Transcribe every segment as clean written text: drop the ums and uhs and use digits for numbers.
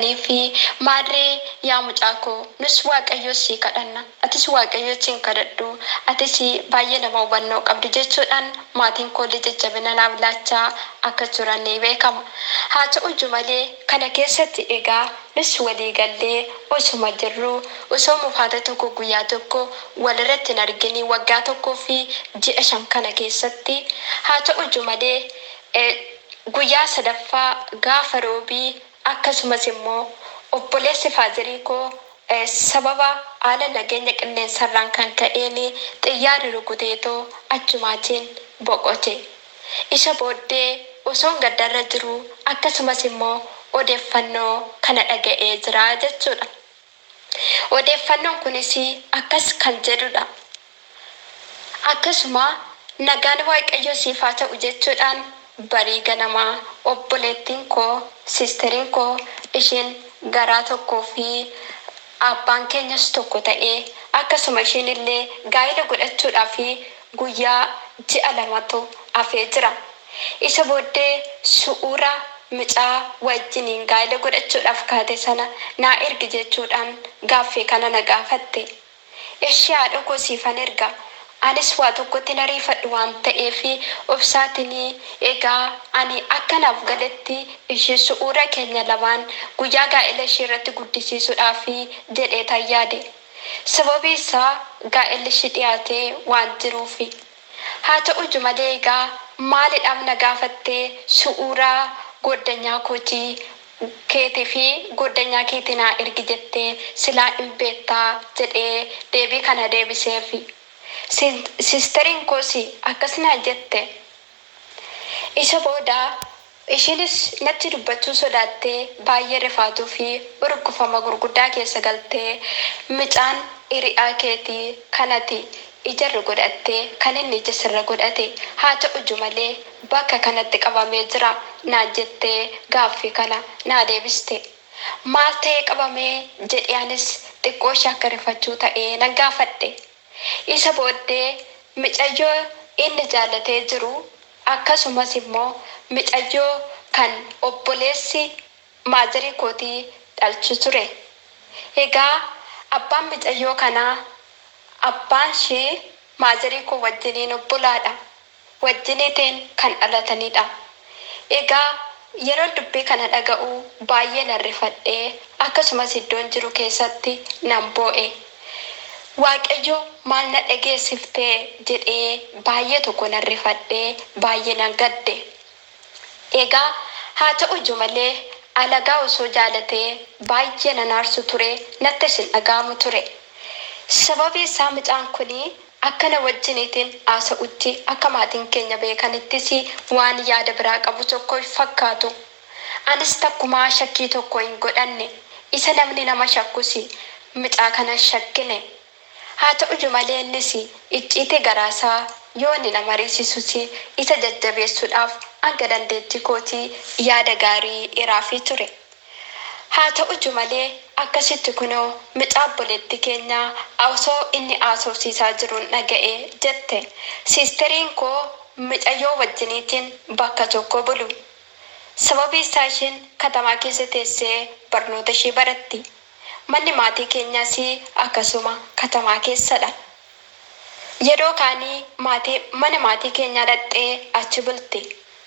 fi maarree yaa mucaa koo nus waaqayyo sii kadhanna atis waaqayyo siin kadhadhu atis baay'ee nama hubannoo qabdu jechuudhaan maatiin koollee jajjabina naaf laachaa akka turan ni beekama. Haa ta'u malee kana keessatti egaa nus walii gallee osuma jirru osoo mufaata tokko guyyaa tokko walirratti hin argini waggaa tokkoo fi ji'a 5 kana keessatti haa ta'u malee guyyaa sadaffaa gaafa roobii akkasumas immoo obboleessi faazirii koo sababa haala nageenya qilleensarraan kan ka'een xiyyaarri rukuteetoo achumaatiin boqote. Isa booddee osoon gaddarra jiru akkasumas immoo odeeffannoo kana dhaga'ee jira jechuudha. Odeeffannoon kunis akkas kan jedhudha. Akkasuma nagaan waaqayyo siif haa ta'u jechuudhaan barii ganamaa obboleettiin koo sisteriin koo isheen garaa tokkoo fi abbaan keenyas tokko ta'ee akkasuma isheen illee gaa'ela godhachuudhaaf guyyaa ji'a 2tu hafee jira. Isa booddee su'uura mucaa wajjiniin gaa'ela godhachuudhaaf kaate sana naa ergi jechuudhaan gaaffii kana na gaafatte. Ishee haadha koo siifan erga. Anis waa tokkotti nariifadhu waan ta'eef obsaatiin egaa ani akkanaaf galetti ishee su'uura keenya lamaan guyyaa gaa'ela ishee irratti guddisiisuudhaaf jedhee tayyaade. Sababii isaa gaa'elli ishee dhiyaatee waan jiruuf. Haa ta'u malee egaa maalidhaaf na gaafattee su'uuraa goddanyaa kootii keetii fi goddanyaa keetii naa ergi jettee silaa hin beektaa jedhee deebii kana deebiseef. Sisteriin koos akkasuma jette. Isa booda isheenis natti dubbachuu sodaattee baay'ee rifaatuu fi urgufama gurguddaa keessa galtee mucaan hiriyaa keetii kanati ijarra godhattee kan inni ija sirra godhate haa ta'u malee bakka kanatti qabamee jira naan jettee gaaffii kana naa deebiste. Maal ta'ee qabamee jedheenis xiqqoo ishee akka rifachuu ta'ee nan gaafadhe. Isa booddee mucayyoo inni jaallatee jiru akkasumas immoo mucayyoo kan obboleessi maazarii kootii dhalchu ture. Egaa abbaan mucayyoo kanaa abbaan ishee maazarii koo wajjiniin obbolaadha. Wajjiniitiin kan dhalatanidha. Egaa yeroo dubbii kana dhaga'u baay'ee nan rifadhee akkasumas iddoon jiru keessatti nan boo'e. Waaqayyo maal na dhageessiftee jedhee baay'ee tokko nan rifadhee baay'ee nan gadde. Egaa haa ta'u malee alagaa osoo jaalatee baay'ee nan aarsu ture nattis hin dhaga'amu ture. Sababii isaa mucaan kun akkana wajjiniitiin haasa'utti akka maatiin keenya beekanittis waan yaada biraa qabu tokko fakkaatu. Anis takkumaa shakkii tokko hin godhanne. Isa namni nama shakkus mucaa kana shakkine. Haa ta'u malee innis icciitii garaasaa yoo inni nama riisisus isa jajjabeessuudhaaf hanga dandeettii kootii yaada gaarii hiraafii ture. Haa ta'u malee akkasitti kunoo mucaa obboleettii keenyaa osoo inni haasofsiisaa jiruun dhaga'ee jette. Sisteriin koo mucayyoo wajjiniitiin bakka tokko bulu. Sababii isaa isheen katamaa keessa teessee barnoota ishee baratti. Manni maatii keenyaas akkasuma katamaa keessadha. Yeroo kaanii mana maatii keenyaa dhaqxee achi bulti.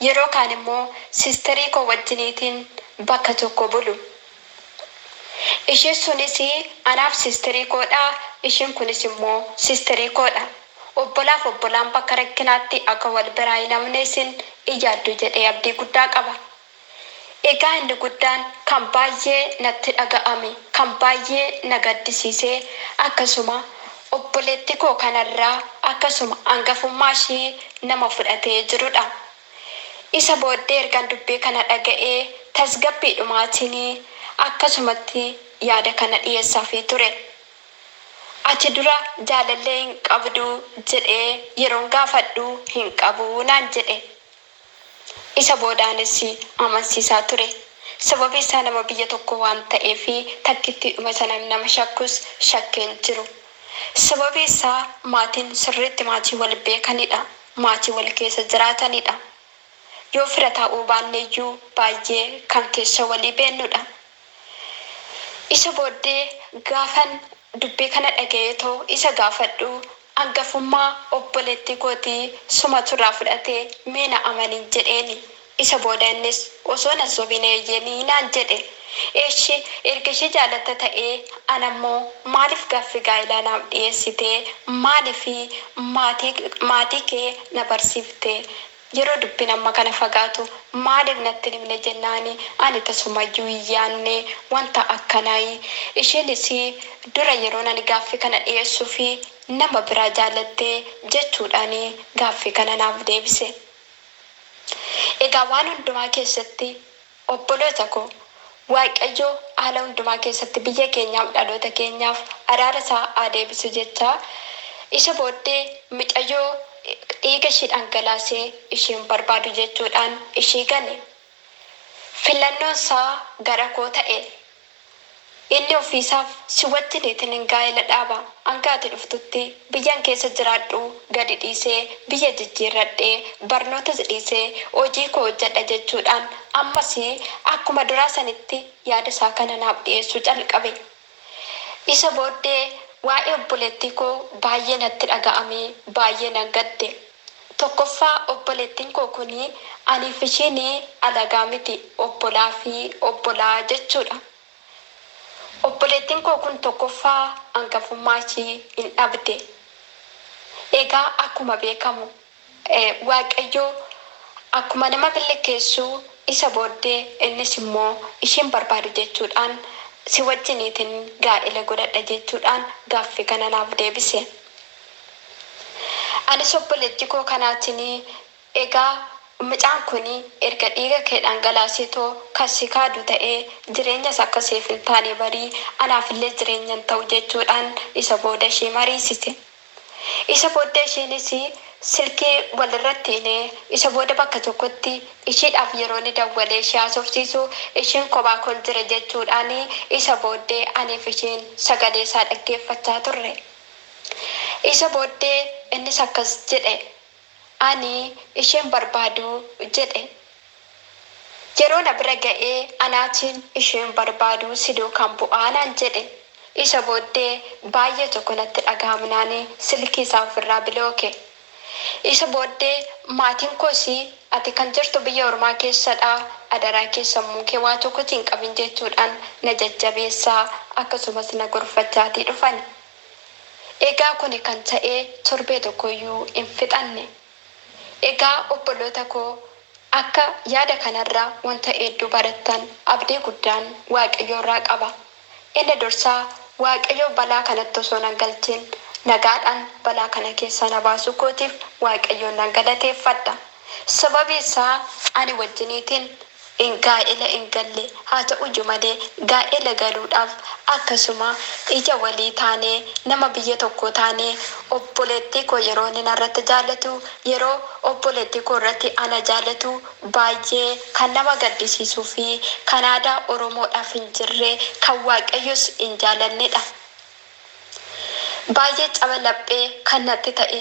Yeroo kaan immoo sisterii koo wajjiniitiin bakka tokko bulu. Isheen sunis anaaf sisterii koodha. Isheen kunis immoo sisterii koodha. Obbolaaf obbolaan bakka rakkinaatti akka wal biraa hin hafnes in yaaddu jedhee abdii guddaa qaba. Egaa inni guddaan kan baay'ee natti dhaga'ame kan baay'ee na gaddisiisee akkasuma obboleettii koo kanarraa akkasuma hangafummaa ishee nama fudhatee jirudha. Isa booddee ergaan dubbii kana dhaga'ee tasgabbiidhumaatiin akkasumatti yaada kana dhiyeessaafii ture. Ati dura jaalallee hin qabdu jedhee yeroon gaafadhu hin qabu naan jedhe. Isa boodaanis amansiisaa ture. Sababii isaa nama biyya tokko waan ta'eef takkittiidhuma sana nama shakkus shakkeen jiru. Sababii isaa maatiin sirriitti maatii wal beekanidha. Maatii wal keessa jiraatanidha. Yoo fira ta'uu baanne iyyuu baay'ee kan keessa walii beennudha. Isa booddee gaafan dubbii kana dhaga'eetoo isa gaafadhu hangafummaa obboleettii kootii sumatu irraa fudhatee mee na amaniin jedheeni. Isa booda innis osoo na sobine eeyyanii naan jedhe. Eeshi erga ishee jaalatta ta'ee anammoo maaliif gaaffii gaa'ilaa naaf dhiyeessitee maaliifi maatii kee na barsiiftee yeroo dubbiin amma kana fagaatu maaliif natti hin himne jennaani ani tasumayyuu hin yaadne wanta akkanaayi. Isheenis dura yeroo ani gaaffii kana dhiyeessuu fi nama biraa jaalattee jechuudhaani gaaffii kana naaf deebise. Egaa waan hundumaa keessatti obboloota koo Waaqayyo haala hundumaa keessatti biyya keenyaaf dhaloota keenyaaf araara isaa haa deebisu jechaa isa booddee mucayyoo dhiiga ishee dhangalaasee isheen barbaadu jechuudhaan ishee gane. Filannoon isaa gara koo ta'e. Inni ofiisaaf si wajjiniitiin gaa'ela dhaaba hanga ati dhuftutti biyyan keessa jiraadhu gadi dhiisee biyya jijjiirradhee barnootas dhiisee hojii koo hojjedha jechuudhaan ammas akkuma duraa sanitti yaada isaa kana naaf dhiyeessuu calqabe. Isa booddee waa'ee obboleettii koo baay'ee natti dhaga'amee baay'ee nan gadde. Tokkoffaa obboleettiin koo kuni aniif isheen alagaa miti obbolaa fi obbolaa jechuudha. Obboleettiin koo kun tokkoffaa hangafummaa ishee hin dhabde. Egaa akkuma beekamu Waaqayyo akkuma nama bilcheessu isa booddee innis immoo isheen barbaadu jechuudhaan si wajjiniitiin gaa'ela godhadha jechuudhaan gaaffii kana naaf deebise. Anis obboleettii koo kanaatiin egaa mucaan kun erga dhiiga kee dhangalaasitoo kan si kaadu ta'ee jireenyas akka siif hin taane barii anaafillee jireenya hin ta'u jechuudhaan isa booda ishee mariisise. Isa booda isheenis silkii walirratti isa booda bakka tokkotti isheedhaaf yeroo ni dawwalee ishee haasofsiisu isheen kophaa koo jira jechuudhaan isa booddee aniif isheen sagalee isaa dhaggeeffachaa turre. Isa booddee innis akkas jedhe. Ani isheen barbaadu jedhe. Yeroo na bira ga'ee anaatiin isheen barbaadu siduu kan bu'aa naan jedhe. Isa booddee baay'ee tokko natti dhaga'amnaan silkii isaa ofirraa bilooke. Isa booddee maatiin koos ati kan jirtu biyya ormaa keessadha adaraa keessa muukee waa tokkotti hin qabin jechuudhaan na jajjabeessaa akkasumas na gorfachaatii dhufan. Egaa kuni kan ta'ee torbee tokkoyyuu hin fixanne. Egaa obboloota koo akka yaada kanarraa wanta hedduu barattan abdii guddaan Waaqayyo irraa qaba. Inni dursaa Waaqayyo balaa kanatti osoo nan galchin nagaadhaan balaa kana keessaa na baasuu kootiif Waaqayyoon nan galateeffadha. Sababi isaa ani wajjiniitiin gaa'ela hin galle haa ta'uyyuu malee gaa'ela galuudhaaf akkasuma ija walii taanee nama biyya tokko taanee obboleettii koo yeroo inni narratti jaallatu yeroo obboleettii koo irratti ana jaallatu baay'ee kan nama gaddisiisuu fi kan aadaa Oromoodhaaf hin jirre kan Waaqayyos hin jaallannedha. Baay'ee caba laphee kan natti ta'e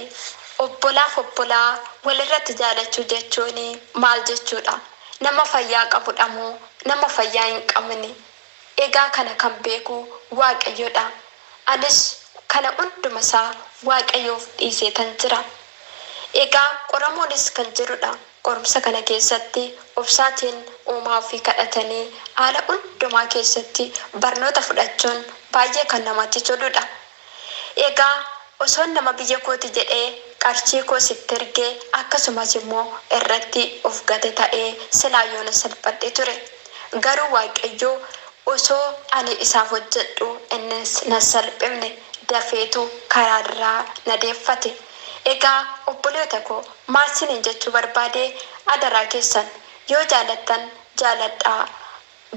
obbolaaf obbolaa walirratti jaallachuu jechuun maal jechuudha? Nama fayyaa qabudha moo nama fayyaa hin qabne? Egaa kana kan beeku Waaqayyodha. Anis kana hunduma isaa Waaqayyoof dhiiseetan jira. Egaa qoramuunis kan jirudha. Qorumsa kana keessatti obsaatiin uumaa ofii kadhatanii haala hundumaa keessatti barnoota fudhachuun baay'ee kan namatti toludha. Egaa osoo nama biyya kooti jedhee qarshii koo sitti ergee akkasumas immoo irratti of gate ta'ee silaa yoona salphadhe ture. Garuu Waaqayyo osoo ani isaaf hojjedhu innis na salphifne dafeetu karaarraa na deeffate. Egaa obboloota koo maal isiniin jechuu barbaade adaraa keessan yoo jaalattan jaaladhaa.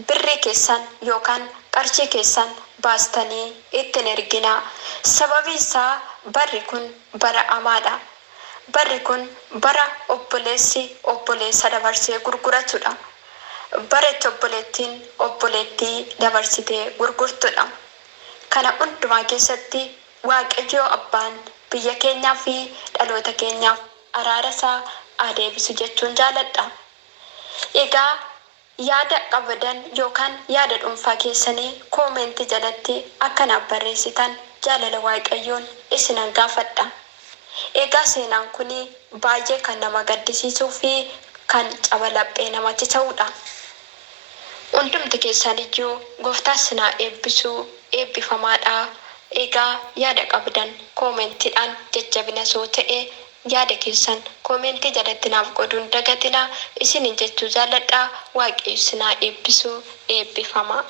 Birrii keessan yookaan qarshii keessan baastanii ittiin erginaa. Sababi isaa barri kun bara amaadha. Barri kun bara obboleessi obboleessa dabarsee gurguratudha. Bara itti obboleettiin obboleettii dabarsitee gurgurtudha. Kana hundumaa keessatti Waaqayyo Abbaan biyya keenyaa fi dhaloota keenyaaf araara isaa haa deebisu jechuun jaaladha. Egaa yaada qabdan yookaan yaada dhuunfaa keessanii koomentii jalatti akkanaaf barreessitan jaalala waaqayyoon isinan gaafadha. Egaa seenaan kun baay'ee kan nama gaddisiisuu fi kan cabalaphee namatti ta'udha. Hundumti keessaniyyuu gooftaan sinaa eebbisuu eebbifamaadha. Egaa yaada qabdan koomentiidhaan jajjabina soo ta'e yaada keessan koomentii jalatti naaf qoduun dagatina isinin jechuu jaalladha. Waaqayyo sinaa eebbisuu eebbifamaa.